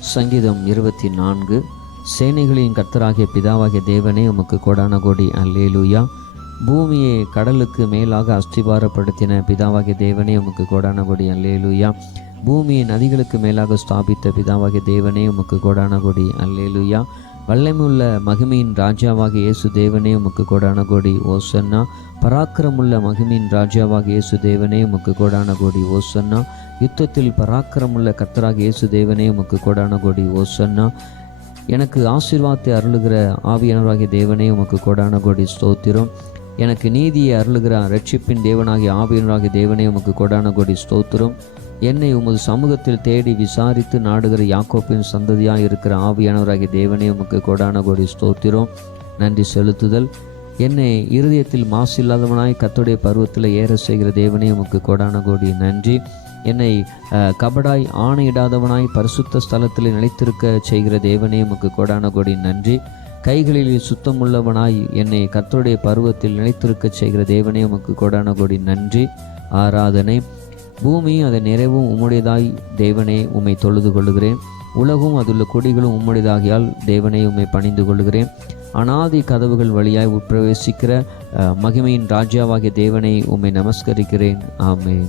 சங்கீதம் இருபத்தி நான்கு. சேனைகளின் கர்த்தராகிய பிதாவாகிய தேவனே உமக்கு கொடான கோடி அல்லேலூயா. பூமியை கடலுக்கு மேலாக அஸ்திபாரப்படுத்தின பிதாவாகிய தேவனே உமக்கு கொடான கோடி அல்லேலூயா. பூமியை நதிகளுக்கு மேலாக ஸ்தாபித்த பிதாவாகிய தேவனே உமக்கு கொடான கோடி அல்லேலூயா. வல்லமுள்ள மகிமையின் ராஜாவாக இயேசு தேவனே உமக்கு கொடான கோடி ஓசன்னா. பராக்கிரமுள்ள மகிமையின் ராஜாவாக இயேசு தேவனே உமக்கு கொடான கோடி ஓசன்னா. யுத்தத்தில் பராக்கிரமுள்ள கத்தராக இயேசு தேவனே உமக்கு கொடான கோடி ஓசன்னா. எனக்கு ஆசீர்வாதத்தை அருளுகிற ஆவியானவராகிய தேவனே உமக்கு கொடான கொடி ஸ்தோத்திரம். எனக்கு நீதியை அருளுகிற ரட்சிப்பின் தேவனாகிய ஆவியனராகிய தேவனே உமக்கு கொடான கொடி ஸ்தோத்திரம். என்னை உமது சமூகத்தில் தேடி விசாரித்து நாடுகிற யாக்கோப்பின் சந்ததியாக இருக்கிற ஆவியானவராகிய தேவனே உமக்கு கொடான கொடி ஸ்தோத்திரம். நன்றி செலுத்துதல். என்னை இருதயத்தில் மாசு இல்லாதவனாய் கத்துடைய பருவத்தில் ஏற செய்கிற தேவனே உமக்கு கொடான கோடி நன்றி. என்னை கபடாய் ஆணையிடாதவனாய் பரிசுத்த ஸ்தலத்தில் நிலைத்திருக்க செய்கிற தேவனே உமக்கு கொடான கோடி நன்றி. கைகளில் சுத்தமுள்ளவனாய் என்னை கத்தருடைய பருவத்தில் நிலைத்திருக்க செய்கிற தேவனே உமக்கு கொடான கோடி நன்றி. ஆராதனை. பூமி அதன் நிறைவும் உம்முடையதாய் தேவனே உம்மை தொழுது கொள்கிறேன் உலகும் அதுள்ள கொடிகளும் உம்முடையதாகியால் தேவனே உம்மை பணிந்து கொள்கிறேன் அனாதி கதவுகள் வழியாய் உட்பிரவேசிக்கிற மகிமையின் ராஜாவாகிய தேவனை உம்மை நமஸ்கரிக்கிறேன். ஆமேன்.